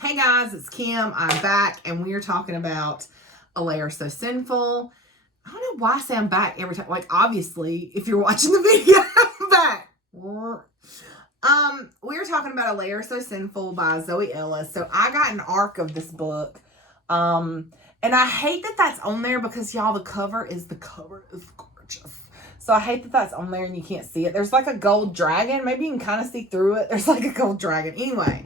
Hey guys, it's Kim. I'm back, and we are talking about A Lair So Sinful. I don't know why I say I'm back every time. Like, obviously, if you're watching the video, I'm back. We are talking about A Lair So Sinful by Zoe Ellis. So I got an arc of this book. And I hate that that's on there because, y'all, the cover is gorgeous. So I hate that that's on there and you can't see it. There's like a gold dragon. Maybe you can kind of see through it. There's like a gold dragon. Anyway.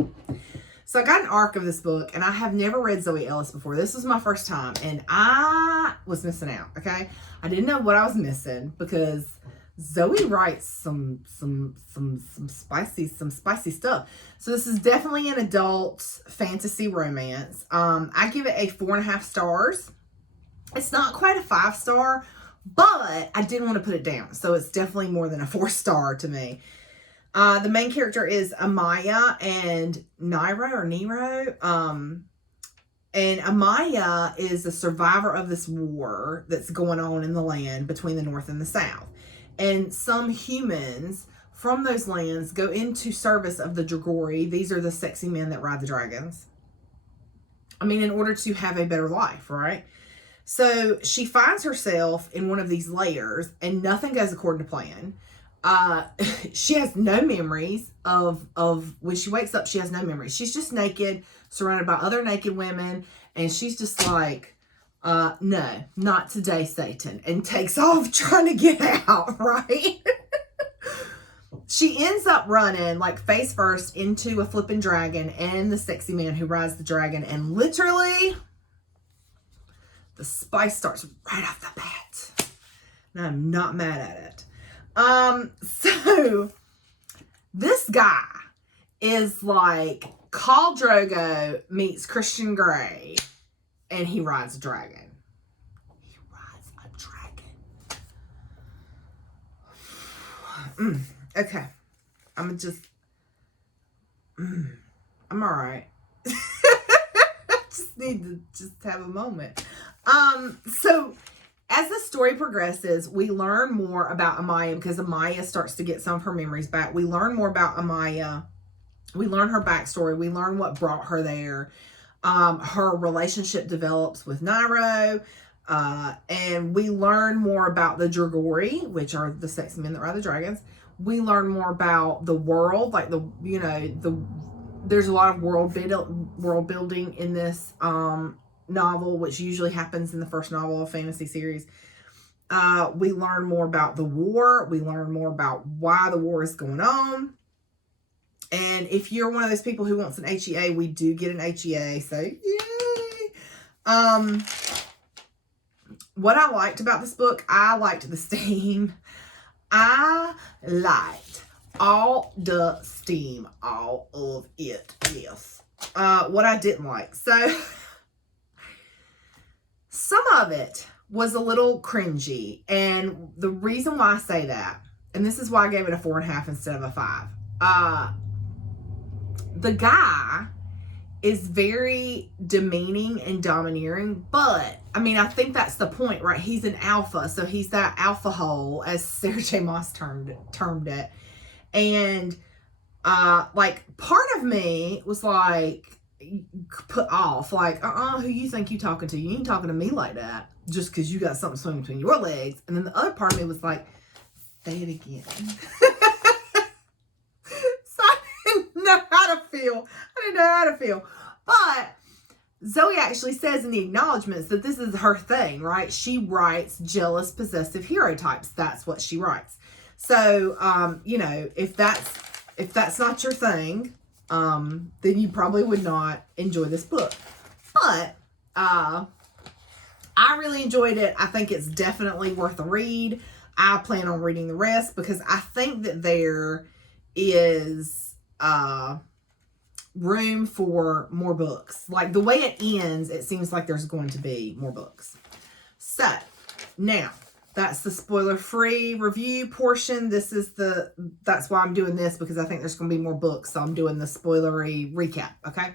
So I got an arc of this book, and I have never read Zoe Ellis before. This was my first time, and I was missing out, okay? I didn't know what I was missing because Zoe writes some spicy stuff. So this is definitely an adult fantasy romance. I give it a 4.5 stars. It's not quite a 5-star, but I didn't want to put it down. So it's definitely more than a 4-star to me. The main character is Amaya and Nero. And Amaya is a survivor of this war that's going on in the land between the North and the South. And some humans from those lands go into service of the Dragori. These are the sexy men that ride the dragons. I mean, in order to have a better life, right? So she finds herself in one of these lairs, and nothing goes according to plan. She has no memories of when she wakes up. She has no memories. She's just naked, surrounded by other naked women, and she's just like, no, not today, Satan, and takes off trying to get out, right? She ends up running like face first into a flipping dragon and the sexy man who rides the dragon, and literally the spice starts right off the bat. And I'm not mad at it. So this guy is like Khal Drogo meets Christian Grey, and he rides a dragon. He rides a dragon. Okay. I'm all right. Just need to just have a moment. So as the story progresses, we learn more about Amaya because Amaya starts to get some of her memories back. We learn more about Amaya. We learn her backstory. We learn what brought her there. Her relationship develops with Nero. And we learn more about the Dragori, which are the sexy men that ride the dragons. We learn more about the world, like there's a lot of world building in this novel, which usually happens in the first novel of a fantasy series. We learn more about the war. We learn more about why the war is going on. And if you're one of those people who wants an HEA, we do get an HEA. So yay! What I liked about this book, I liked the steam. I liked all the steam, all of it. Yes. What I didn't like, so some of it was a little cringy, and the reason why I say that, and this is why I gave it a 4.5 instead of a 5. The guy is very demeaning and domineering, but I mean, I think that's the point, right? He's an alpha, so he's that alpha hole, as Sarah J. Maas termed it. And like, part of me was like put off, like, who you think you talking to? You ain't talking to me like that just because you got something swimming between your legs. And then the other part of me was like, say it again. So I didn't know how to feel. But Zoe actually says in the acknowledgments that this is her thing, right? She writes jealous, possessive hero types. That's what she writes. So, if that's not your thing, then you probably would not enjoy this book. But I really enjoyed it. I think it's definitely worth a read. I plan on reading the rest because I think that there is room for more books. Like, the way it ends, it seems like there's going to be more books. So, now, that's the spoiler-free review portion. That's why I'm doing this, because I think there's going to be more books. So I'm doing the spoilery recap, okay?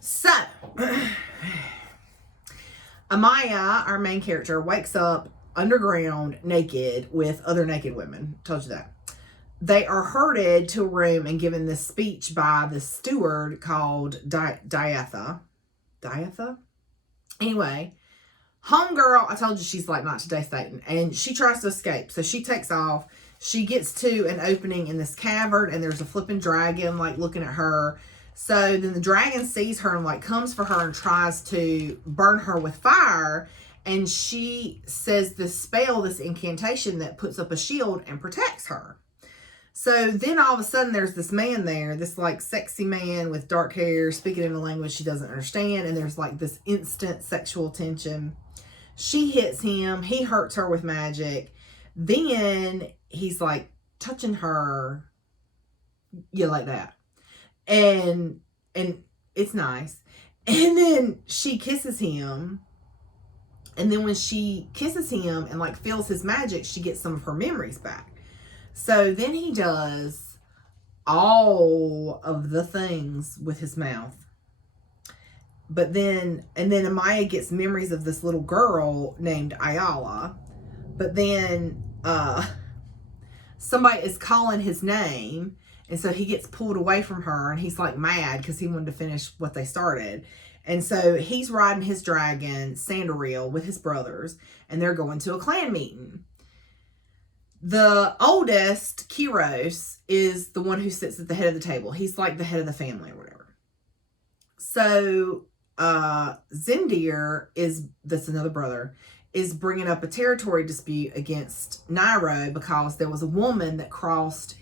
So, Amaya, our main character, wakes up underground naked with other naked women. Told you that. they are herded to a room and given this speech by the steward called Diatha. Diatha? Anyway, homegirl, I told you she's like not today Satan, and she tries to escape. So she takes off. She gets to an opening in this cavern, and there's a flipping dragon like looking at her. So then the dragon sees her and like comes for her and tries to burn her with fire. And she says this spell, this incantation that puts up a shield and protects her. So then all of a sudden there's this man there, this like sexy man with dark hair speaking in a language she doesn't understand. And there's like this instant sexual tension. She hits him. He hurts her with magic. Then he's like touching her. Yeah, like that. And it's nice. And then she kisses him. And then when she kisses him and like feels his magic, she gets some of her memories back. So then he does all of the things with his mouth. But then Amaya gets memories of this little girl named Ayala. But then somebody is calling his name. And so he gets pulled away from her. And he's like mad because he wanted to finish what they started. And so he's riding his dragon, Sandalreel, with his brothers. And they're going to a clan meeting. The oldest, Kiros, is the one who sits at the head of the table. He's like the head of the family or whatever. So Zindir that's another brother, is bringing up a territory dispute against Nairo because there was a woman that crossed.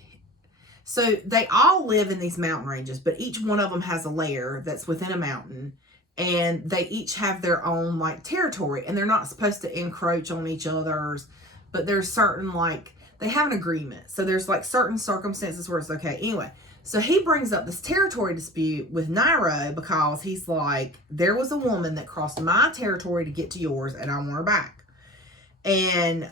So they all live in these mountain ranges, but each one of them has a lair that's within a mountain. And they each have their own like territory, and they're not supposed to encroach on each other's. But there's certain, like, they have an agreement. So there's, like, certain circumstances where it's okay. Anyway, so he brings up this territory dispute with Nairo because he's like, there was a woman that crossed my territory to get to yours, and I want her back. And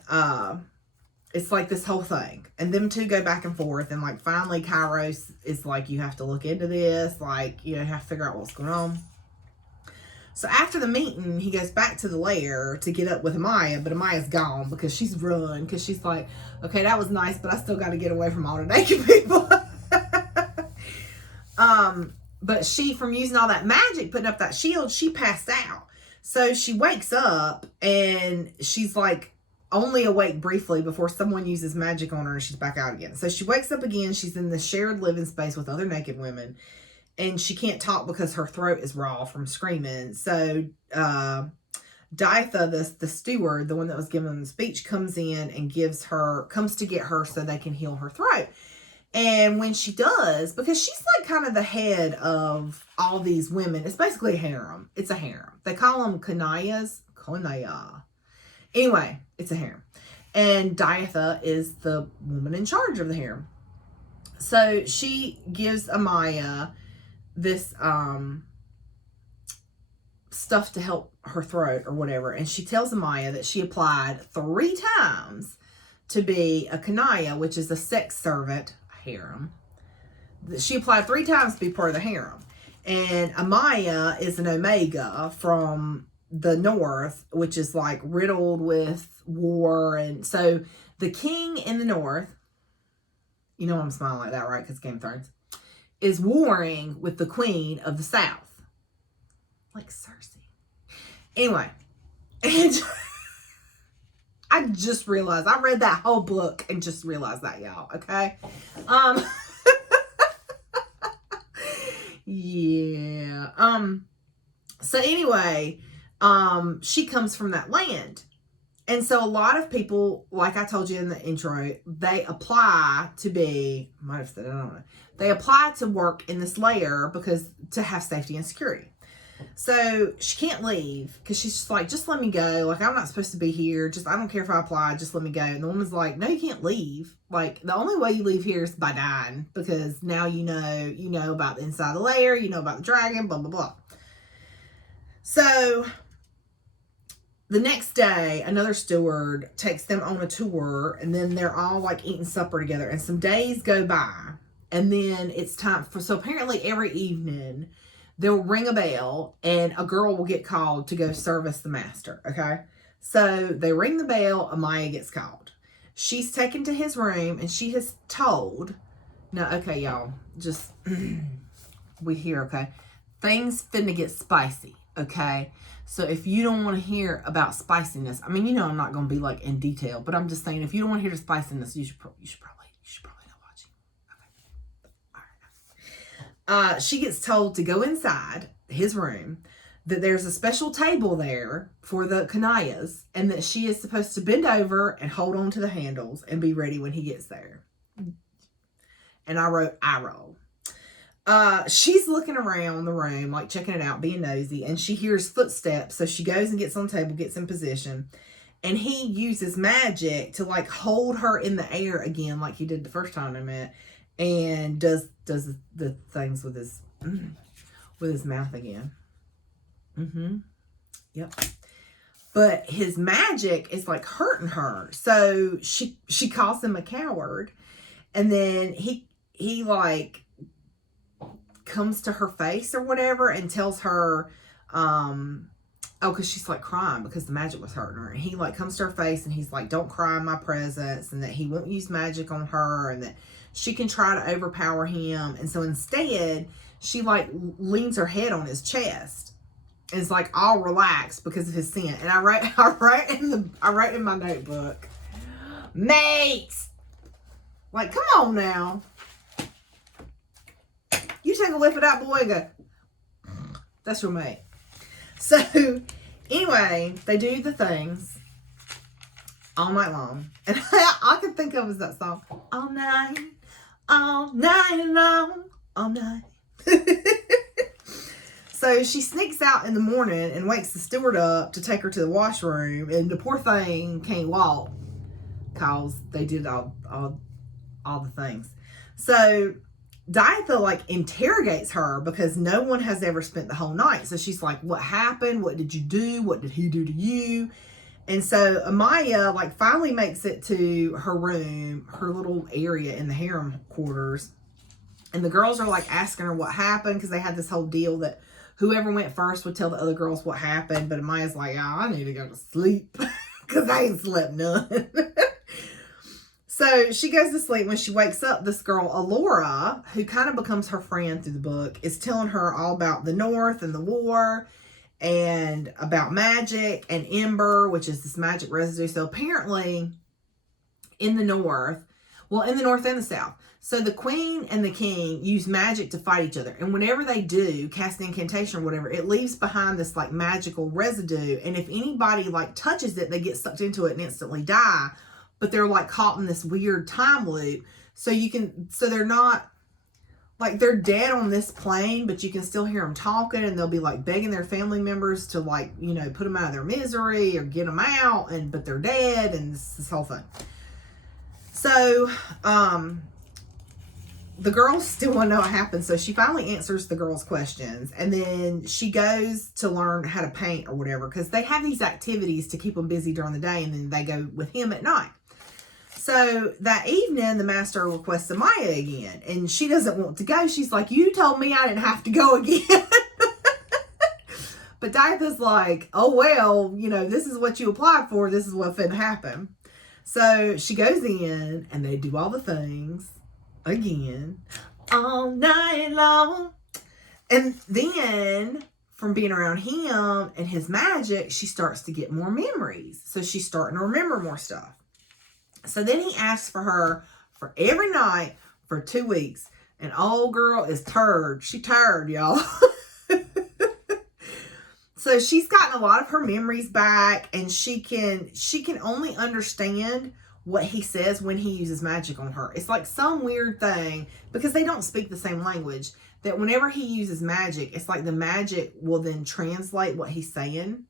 it's like this whole thing. And them two go back and forth. And, like, finally, Kairos is like, you have to look into this. Like, you know, you have to figure out what's going on. So after the meeting, he goes back to the lair to get up with Amaya, but Amaya's gone because she's run. Because she's like, okay, that was nice, but I still got to get away from all the naked people. But she, from using all that magic, putting up that shield, she passed out. So she wakes up and she's like only awake briefly before someone uses magic on her and she's back out again. So she wakes up again. She's in the shared living space with other naked women. And she can't talk because her throat is raw from screaming. So Diatha, the steward, the one that was giving the speech, comes in and comes to get her so they can heal her throat. And when she does, because she's like kind of the head of all these women, it's basically a harem. It's a harem. They call them Kanayas. Kanaya. Anyway, it's a harem. And Diatha is the woman in charge of the harem. So she gives Amaya this stuff to help her throat or whatever, and she tells Amaya that she applied 3 times to be a kanaya, which is a sex servant harem. She applied 3 times to be part of the harem. And Amaya is an omega from the north, which is like riddled with war. And so the king in the north, you know I'm smiling like that, right? Because Game of Thrones, is warring with the queen of the south. Like Cersei. Anyway. And I just realized, I read that whole book and just realized that, y'all. Okay? Yeah. So anyway, she comes from that land. And so a lot of people, like I told you in the intro, they apply to be, might have said it, I don't know. They apply to work in this lair because to have safety and security. So she can't leave because she's just like, just let me go. Like, I'm not supposed to be here. Just, I don't care if I apply. Just let me go. And the woman's like, no, you can't leave. Like, the only way you leave here is by dying, because now you know about the inside of the lair. You know about the dragon, blah, blah, blah. So the next day, another steward takes them on a tour, and then they're all like eating supper together, and some days go by, and then it's time so apparently every evening they'll ring a bell and a girl will get called to go service the master. Okay. So they ring the bell. Amaya gets called. she's taken to his room and she has told, now, okay, y'all, just, we hear, okay, things finna get spicy, okay? So if you don't want to hear about spiciness, I mean, you know, I'm not going to be like in detail, but I'm just saying, if you don't want to hear the spiciness, you should probably not watch it. Okay. All right. She gets told to go inside his room, that there's a special table there for the kanayas, and that she is supposed to bend over and hold on to the handles and be ready when he gets there. And I wrote, eye roll. She's looking around the room, like checking it out, being nosy, and she hears footsteps. So she goes and gets on the table, gets in position, and he uses magic to like hold her in the air again, like he did the first time they met, and does the things with his mouth again. Yep. But his magic is like hurting her, so she calls him a coward, and then he like comes to her face or whatever and tells her, because she's like crying because the magic was hurting her. And he like comes to her face and he's like, don't cry in my presence, and that he won't use magic on her, and that she can try to overpower him. And so instead, she like leans her head on his chest and is like all relaxed because of his scent. And I write in my notebook, mates, like, come on now. You take a whiff of that boy and go, that's your mate. So, anyway, they do the things all night long. And I can think of as that song, all night long, all night. So, she sneaks out in the morning and wakes the steward up to take her to the washroom. And the poor thing can't walk because they did all the things. So, Diantha like interrogates her because no one has ever spent the whole night. So she's like, what happened? What did you do? What did he do to you? And so Amaya like finally makes it to her room, her little area in the harem quarters. And the girls are like asking her what happened, because they had this whole deal that whoever went first would tell the other girls what happened. But Amaya's like, oh, I need to go to sleep because I ain't slept none. So she goes to sleep. When she wakes up, this girl, Alora, who kind of becomes her friend through the book, is telling her all about the North and the war and about magic and ember, which is this magic residue. So apparently in the North and the South, so the queen and the king use magic to fight each other. And whenever they do, cast an incantation or whatever, it leaves behind this like magical residue. And if anybody like touches it, they get sucked into it and instantly die. But they're like caught in this weird time loop. So they're not, like, they're dead on this plane, but you can still hear them talking, and they'll be like begging their family members to like, you know, put them out of their misery or get them out, but they're dead, and this whole thing. So, the girls still want to know what happened. So she finally answers the girls' questions, and then she goes to learn how to paint or whatever, because they have these activities to keep them busy during the day, and then they go with him at night. So that evening, the master requests Amaya again, and she doesn't want to go. She's like, you told me I didn't have to go again. But Diantha's like, oh, well, you know, this is what you applied for. This is what's going to happen. So she goes in, and they do all the things again all night long. And then from being around him and his magic, she starts to get more memories. So she's starting to remember more stuff. So then he asks for her for every night for 2 weeks. And old girl is tired. She tired, y'all. So she's gotten a lot of her memories back, and she can only understand what he says when he uses magic on her. It's like some weird thing, because they don't speak the same language, that whenever he uses magic, it's like the magic will then translate what he's saying.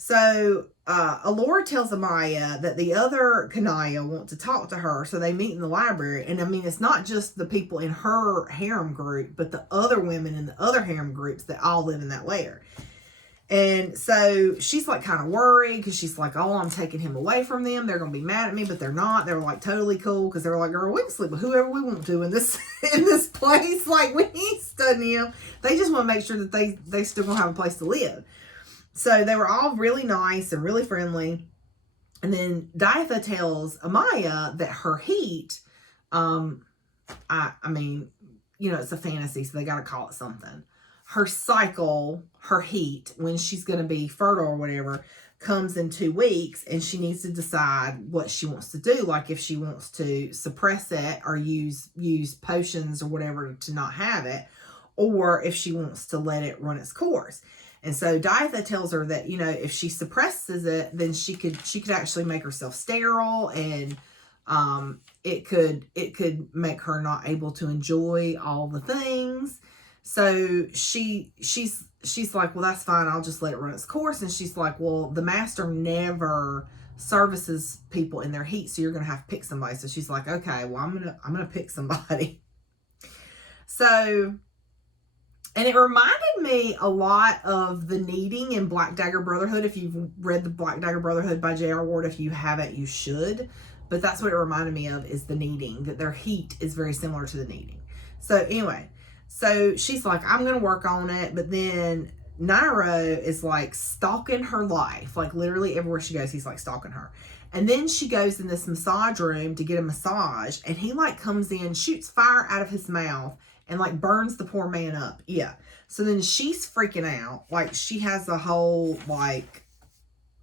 So Alora tells Amaya that the other Kanaya want to talk to her, so they meet in the library. And I mean, it's not just the people in her harem group, but the other women in the other harem groups that all live in that lair. And so she's like kind of worried, because she's like, oh, I'm taking him away from them. They're going to be mad at me, but they're not. They're like totally cool, because they're like, girl, we can sleep with whoever we want to in this place. Like, we ain't studying him. They just want to make sure that they still going to have a place to live. So they were all really nice and really friendly. And then Diatha tells Amaya that her heat, I mean, you know, it's a fantasy, so they got to call it something. Her cycle, her heat, when she's going to be fertile or whatever, comes in 2 weeks, and she needs to decide what she wants to do. Like if she wants to suppress it or use potions or whatever to not have it, or if she wants to let it run its course. And so Diatha tells her that, you know, if she suppresses it, then she could actually make herself sterile, and it could make her not able to enjoy all the things. So she's like, well, that's fine. I'll just let it run its course. And she's like, well, the master never services people in their heat, so you're gonna have to pick somebody. So she's like, okay, well, I'm gonna pick somebody. So. And it reminded me a lot of the kneading in Black Dagger Brotherhood. If you've read the Black Dagger Brotherhood by J.R. Ward, if you haven't, you should. But that's what it reminded me of, is the kneading, that their heat is very similar to the kneading. So anyway, so she's like, I'm going to work on it. But then Nairo is like stalking her life. Like literally everywhere she goes, he's like stalking her. And then she goes in this massage room to get a massage. And he like comes in, shoots fire out of his mouth, and like burns the poor man up. Yeah. So then she's freaking out. Like she has the whole like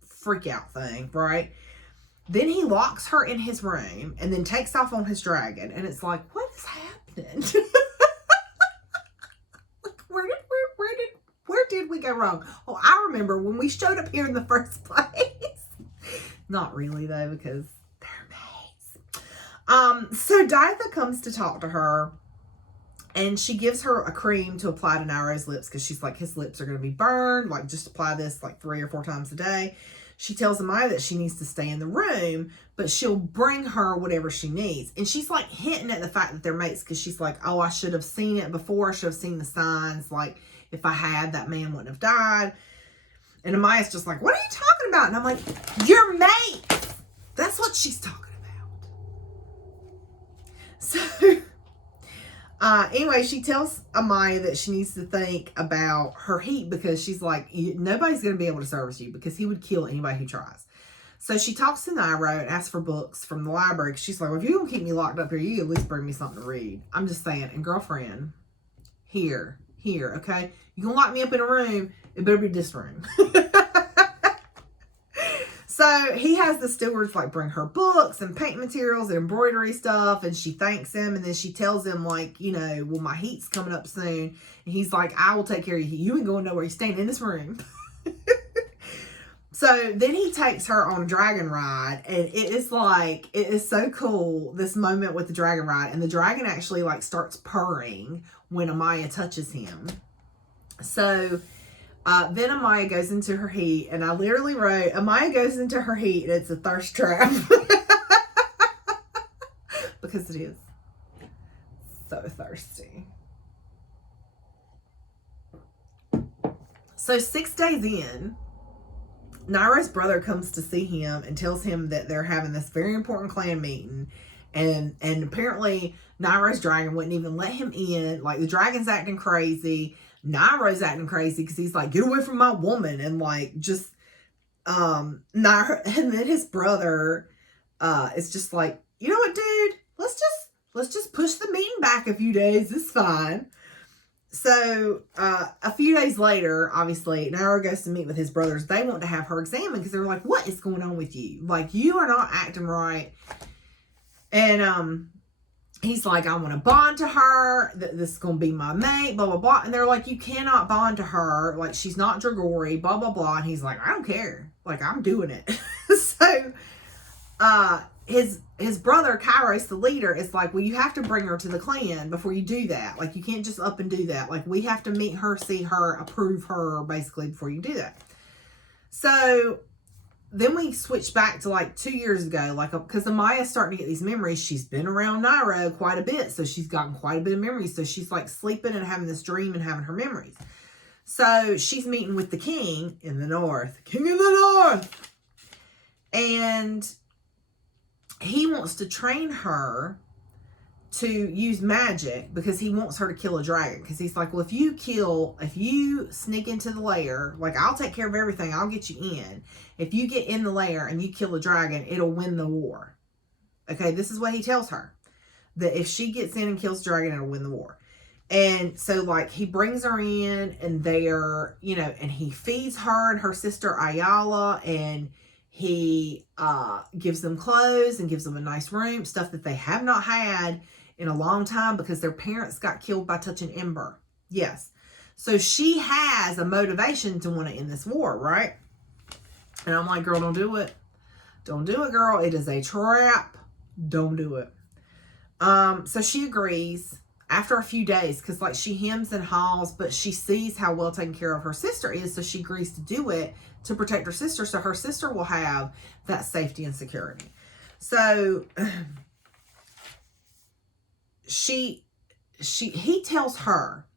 freak out thing, right? Then he locks her in his room and then takes off on his dragon. And it's like, what is happening? Like, where did we go wrong? Oh, I remember when we showed up here in the first place. Not really though, because they're mates. So Diatha comes to talk to her. And she gives her a cream to apply to Nairo's lips, because she's like, his lips are going to be burned. Like, just apply this like 3 or 4 times a day. She tells Amaya that she needs to stay in the room, but she'll bring her whatever she needs. And she's like hinting at the fact that they're mates, because she's like, oh, I should have seen it before. I should have seen the signs. Like, if I had, that man wouldn't have died. And Amaya's just like, what are you talking about? And I'm like, you're mates. That's what she's talking about. So... anyway, she tells Amaya that she needs to think about her heat, because she's like, nobody's going to be able to service you, because he would kill anybody who tries. So she talks to Nairo and asks for books from the library. She's like, well, if you're going to keep me locked up here, you at least bring me something to read. I'm just saying. And girlfriend, here, okay? You're going to lock me up in a room, it better be this room. So he has the stewards like bring her books and paint materials and embroidery stuff, and she thanks him, and then she tells him like, you know, well, my heat's coming up soon, and he's like, I will take care of you. You ain't going nowhere. You're staying in this room. So then he takes her on a dragon ride, and it is so cool, this moment with the dragon ride, and the dragon actually like starts purring when Amaya touches him. So then Amaya goes into her heat, and I literally wrote, Amaya goes into her heat, and it's a thirst trap. Because it is so thirsty. So 6 days in, Nairo's brother comes to see him and tells him that they're having this very important clan meeting. And apparently Nairo's dragon wouldn't even let him in. Like, the dragon's acting crazy. Nairo's acting crazy because he's like, get away from my woman. And like, just, Nairo, and then his brother, is just like, you know what, dude, let's just push the meeting back a few days. It's fine. So, a few days later, obviously, Nairo goes to meet with his brothers. They want to have her examined because they're like, what is going on with you? Like, you are not acting right. And, he's like, I want to bond to her. This is going to be my mate, blah, blah, blah. And they're like, you cannot bond to her. Like, she's not Dragori, blah, blah, blah. And he's like, I don't care. Like, I'm doing it. So, his brother, Kairos, the leader, is like, well, you have to bring her to the clan before you do that. Like, you can't just up and do that. Like, we have to meet her, see her, approve her, basically, before you do that. So then we switch back to like 2 years ago, like, because Amaya's starting to get these memories. She's been around Nairo quite a bit, so she's gotten quite a bit of memories. So she's like sleeping and having this dream and having her memories. So she's meeting with the king in the north, king in the north, and he wants to train her to use magic because he wants her to kill a dragon. Because he's like, well, if you sneak into the lair, like, I'll take care of everything. I'll get you in. If you get in the lair and you kill a dragon, it'll win the war. Okay, this is what he tells her. That if she gets in and kills the dragon, it'll win the war. And so, like, he brings her in, and they're, you know, and he feeds her and her sister Ayala, and he gives them clothes and gives them a nice room, stuff that they have not had in a long time because their parents got killed by touching ember. Yes. So she has a motivation to want to end this war, right? And I'm like, girl, don't do it. Don't do it, girl. It is a trap. Don't do it. So she agrees after a few days, because like she hems and haws, but she sees how well taken care of her sister is, so she agrees to do it to protect her sister, so her sister will have that safety and security. So he tells her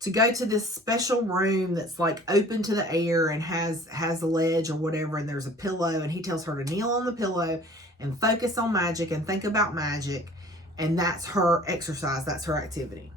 to go to this special room that's like open to the air and has a ledge or whatever, and there's a pillow, and he tells her to kneel on the pillow and focus on magic and think about magic, and that's her exercise, that's her activity.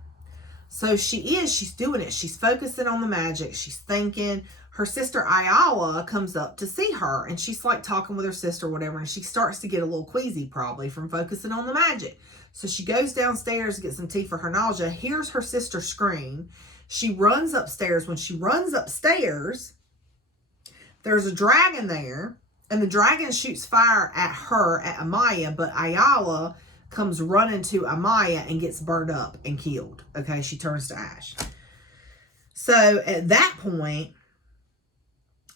So she's doing it. She's focusing on the magic. She's thinking. Her sister Ayala comes up to see her, and she's like talking with her sister or whatever, and she starts to get a little queasy probably from focusing on the magic. So she goes downstairs to get some tea for her nausea, hears her sister scream. She runs upstairs. When she runs upstairs, there's a dragon there, and the dragon shoots fire at her, at Amaya, but Ayala comes running to Amaya and gets burned up and killed. Okay, she turns to ash. So at that point,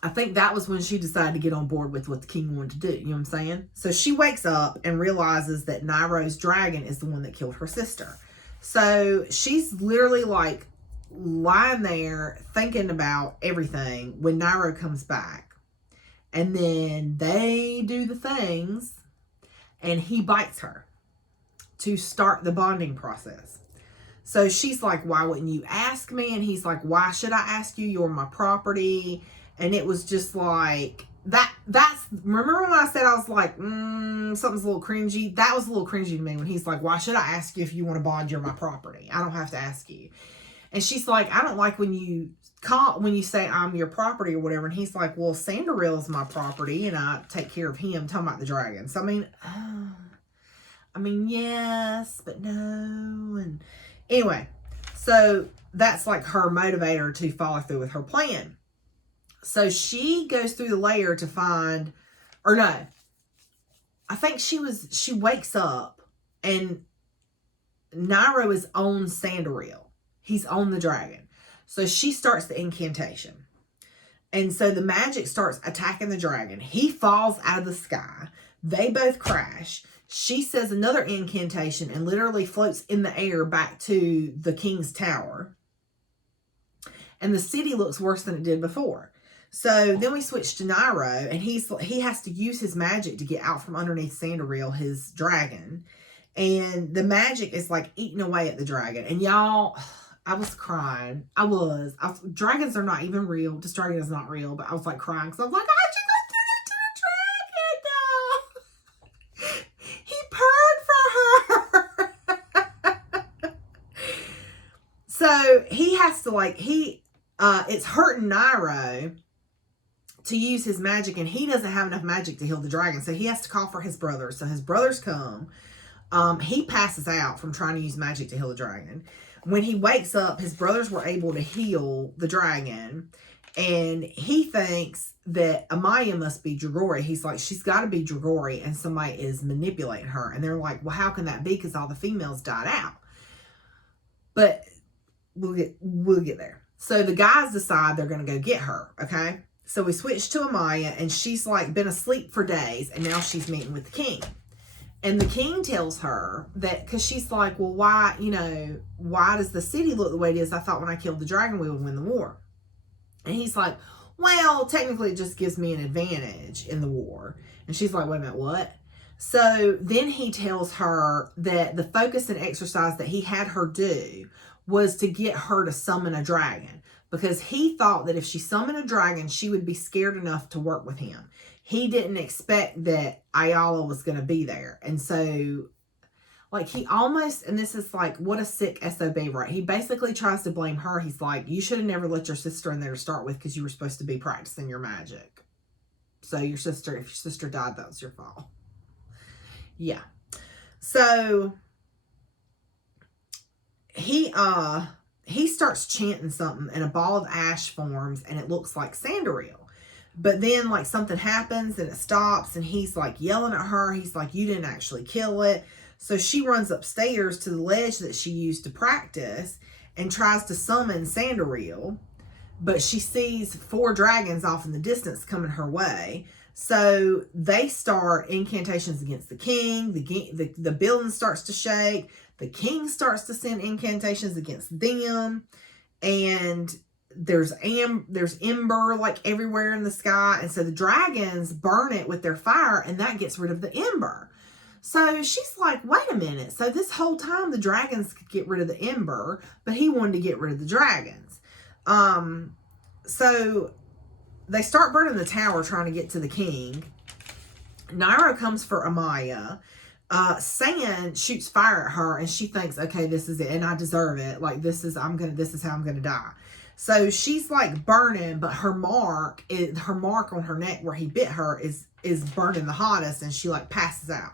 I think that was when she decided to get on board with what the king wanted to do. You know what I'm saying? So she wakes up and realizes that Nairo's dragon is the one that killed her sister. So she's literally like lying there thinking about everything when Nairo comes back. And then they do the things, and he bites her to start the bonding process. So she's like, why wouldn't you ask me? And he's like, why should I ask you? You're my property. And it was just like, remember when I said I was like, something's a little cringy? That was a little cringy to me when he's like, why should I ask you if you want to bond? You're my property. I don't have to ask you. And she's like, I don't like when you say I'm your property or whatever. And he's like, well, Sandaril's my property and I take care of him. Talking about the dragon. So I mean, yes, but no. And anyway, so that's like her motivator to follow through with her plan. So she goes through the lair to find, or no, I think she wakes up and Nairo is on Sandaril. He's on the dragon. So she starts the incantation. And so the magic starts attacking the dragon. He falls out of the sky. They both crash. She says another incantation and literally floats in the air back to the king's tower. And the city looks worse than it did before. So then we switch to Nairo, and he has to use his magic to get out from underneath Sandaril, his dragon. And the magic is like eating away at the dragon. And y'all, I was crying. Dragons are not even real. This dragon is not real, but I was like crying because I was like, how'd you go do that to the dragon, though? He purred for her. So he has to it's hurting Nairo to use his magic, and he doesn't have enough magic to heal the dragon. So he has to call for his brothers. So his brothers come. He passes out from trying to use magic to heal the dragon. When he wakes up, his brothers were able to heal the dragon, and he thinks that Amaya must be Dragori. He's like, she's got to be Dragori, and somebody is manipulating her. And they're like, well, how can that be? Because all the females died out. But we'll get there. So the guys decide they're going to go get her. Okay. So we switch to Amaya, and she's like been asleep for days, and now she's meeting with the king. And the king tells her that, because she's like, well, why does the city look the way it is? I thought when I killed the dragon, we would win the war. And he's like, well, technically it just gives me an advantage in the war. And she's like, wait a minute, what? So then he tells her that the focus and exercise that he had her do was to get her to summon a dragon. Because he thought that if she summoned a dragon, she would be scared enough to work with him. He didn't expect that Ayala was going to be there. And so like he almost, and this is like, what a sick SOB, right? He basically tries to blame her. He's like, you should have never let your sister in there to start with because you were supposed to be practicing your magic. So if your sister died, that was your fault. Yeah. So he starts chanting something and a ball of ash forms and it looks like Sandariel. But then like something happens and it stops and he's like yelling at her. He's like, you didn't actually kill it. So she runs upstairs to the ledge that she used to practice and tries to summon Sandariel. But she sees 4 dragons off in the distance coming her way. So they start incantations against the king. The building starts to shake. The king starts to send incantations against them. And there's ember like everywhere in the sky. And so the dragons burn it with their fire and that gets rid of the ember. So she's like, wait a minute. So this whole time the dragons could get rid of the ember, but he wanted to get rid of the dragons. So they start burning the tower trying to get to the king. Nairo comes for Amaya. Sand shoots fire at her and she thinks, okay, this is it. And I deserve it. Like this is how I'm going to die. So she's like burning, but her mark on her neck where he bit her is burning the hottest and she like passes out.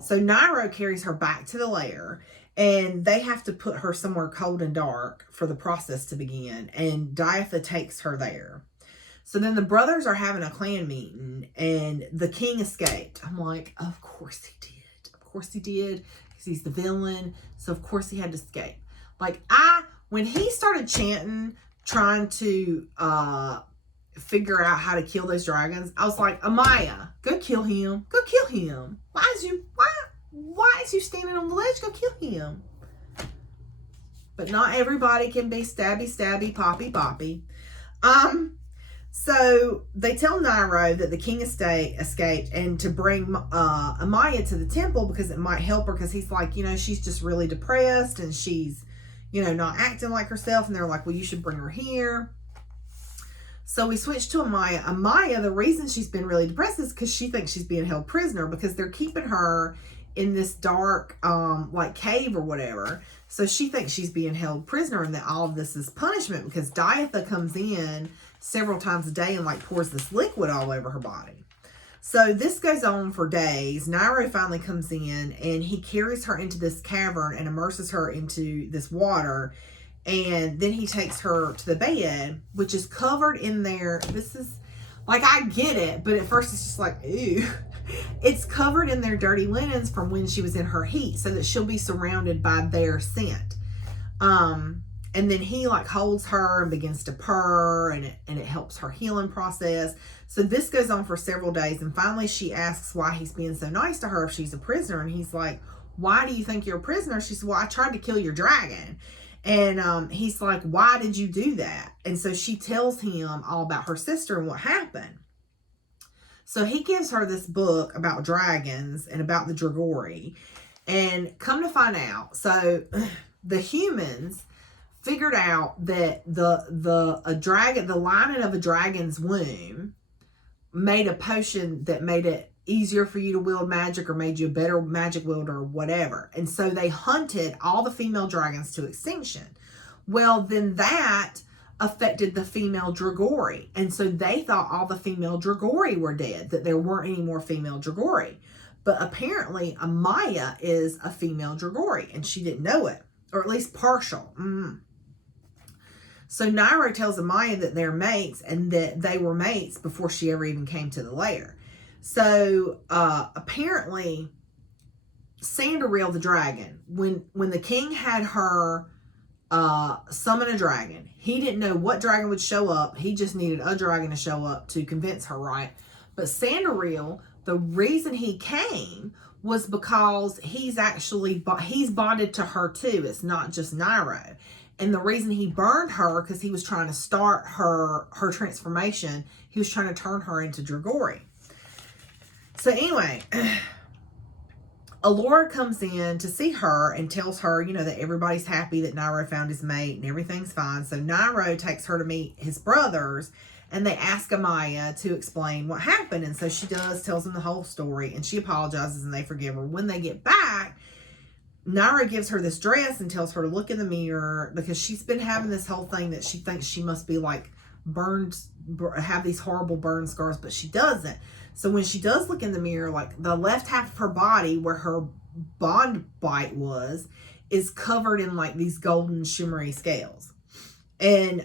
So Nairo carries her back to the lair and they have to put her somewhere cold and dark for the process to begin. And Diatha takes her there. So then the brothers are having a clan meeting and the king escaped. I'm like, of course he did. Of course he did because he's the villain. So of course he had to escape. Like when he started chanting, trying to figure out how to kill those dragons, I was like, Amaya, go kill him. Go kill him. Why is you standing on the ledge? Go kill him. But not everybody can be stabby, stabby, poppy, poppy. So they tell Nairo that the king escaped and to bring Amaya to the temple because it might help her because he's like, she's just really depressed and she's, not acting like herself. And they're like, well, you should bring her here. So we switch to Amaya. Amaya, the reason she's been really depressed is because she thinks she's being held prisoner because they're keeping her in this dark, like cave or whatever. So she thinks she's being held prisoner and that all of this is punishment because Diatha comes in several times a day and like pours this liquid all over her body. So this goes on for days. Nairo finally comes in and he carries her into this cavern and immerses her into this water. And then he takes her to the bed, which is covered in there. This is like, I get it, but at first it's just like, ew. It's covered in their dirty linens from when she was in her heat so that she'll be surrounded by their scent. And then he like holds her and begins to purr and it helps her healing process. So this goes on for several days. And finally she asks why he's being so nice to her if she's a prisoner. And he's like, why do you think you're a prisoner? She said, well, I tried to kill your dragon. And he's like, why did you do that? And so she tells him all about her sister and what happened. So he gives her this book about dragons and about the Dragori. And come to find out, so the humans figured out that the lining of a dragon's womb made a potion that made it easier for you to wield magic or made you a better magic wielder or whatever. And so they hunted all the female dragons to extinction. Well, then that affected the female Dragori. And so they thought all the female Dragori were dead, that there weren't any more female Dragori. But apparently Amaya is a female Dragori and she didn't know it, or at least partial. So Nairo tells Amaya that they're mates and that they were mates before she ever even came to the lair. So apparently Sandariel the dragon, when the king had her summon a dragon, he didn't know what dragon would show up. He just needed a dragon to show up to convince her, right? But Sandariel, the reason he came was because he's bonded to her too. It's not just Nairo. And the reason he burned her, because he was trying to start her transformation. He was trying to turn her into Dragori. So anyway, Alora comes in to see her and tells her, that everybody's happy that Nairo found his mate and everything's fine. So Nairo takes her to meet his brothers and they ask Amaya to explain what happened. And so she does, tells them the whole story and she apologizes and they forgive her. When they get back, Naira gives her this dress and tells her to look in the mirror because she's been having this whole thing that she thinks she must be like burned, have these horrible burn scars, but she doesn't. So when she does look in the mirror, like the left half of her body where her bond bite was is covered in like these golden shimmery scales. And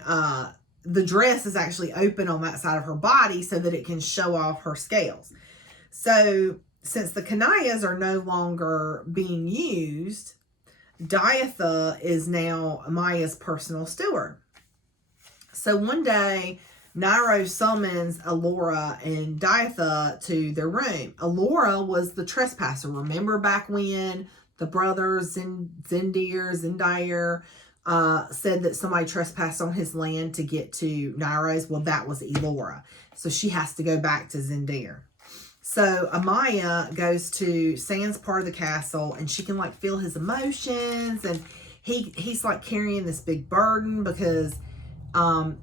the dress is actually open on that side of her body so that it can show off her scales. So since the Kanayas are no longer being used, Diatha is now Amaya's personal steward. So one day, Nairo summons Alora and Diatha to their room. Alora was the trespasser. Remember back when the brothers Zendir said that somebody trespassed on his land to get to Nairo's? Well, that was Elora. So she has to go back to Zendir. So Amaya goes to Sans part of the castle, and she can like feel his emotions, and he's like carrying this big burden because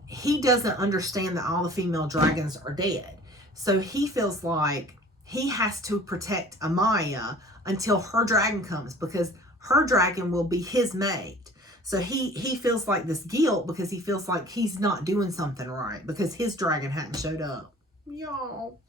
he doesn't understand that all the female dragons are dead. So he feels like he has to protect Amaya until her dragon comes, because her dragon will be his mate. So he feels like this guilt because he feels like he's not doing something right because his dragon hadn't showed up. Y'all.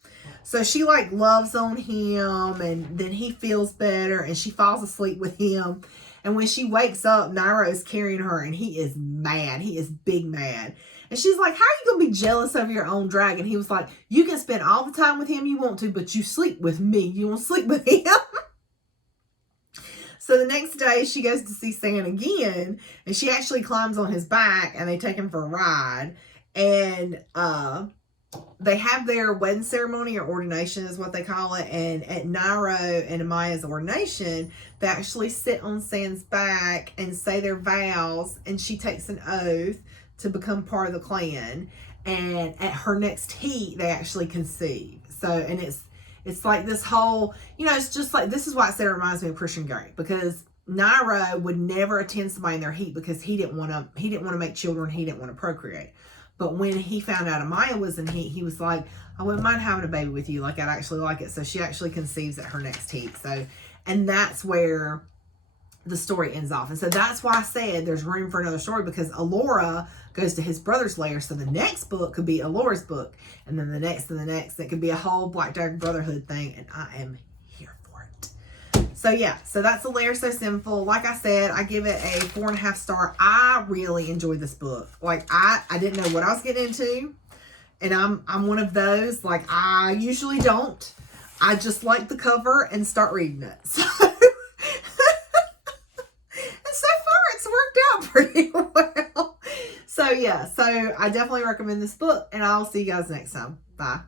So she like loves on him, and then he feels better, and she falls asleep with him. And when she wakes up, Nairo is carrying her, and he is mad. He is big mad. And she's like, how are you going to be jealous of your own dragon? He was like, you can spend all the time with him you want to, but you sleep with me. You won't sleep with him. So the next day, she goes to see San again, and she actually climbs on his back, and they take him for a ride. And they have their wedding ceremony, or ordination is what they call it. And at Nairo and Amaya's ordination, they actually sit on San's back and say their vows, and she takes an oath to become part of the clan. And at her next heat, they actually conceive. So, and it's like this whole, you know, it's just like, this is why I said it reminds me of Christian Grey, because Nairo would never attend somebody in their heat because he didn't want to make children. He didn't want to procreate. But when he found out Amaya was in heat, he was like, I wouldn't mind having a baby with you. Like, I'd actually like it. So she actually conceives at her next heat. So, and that's where the story ends off. And so that's why I said there's room for another story, because Alora goes to his brother's lair. So the next book could be Alora's book. And then the next and the next. It could be a whole Black Dragon Brotherhood thing. And I am here for it. So yeah, so that's the Lair So Sinful. Like I said, I give it a 4.5 star. I really enjoyed this book. Like I didn't know what I was getting into. And I'm one of those, like I usually don't. I just like the cover and start reading it. So, and so far it's worked out pretty well. So yeah, so I definitely recommend this book, and I'll see you guys next time. Bye.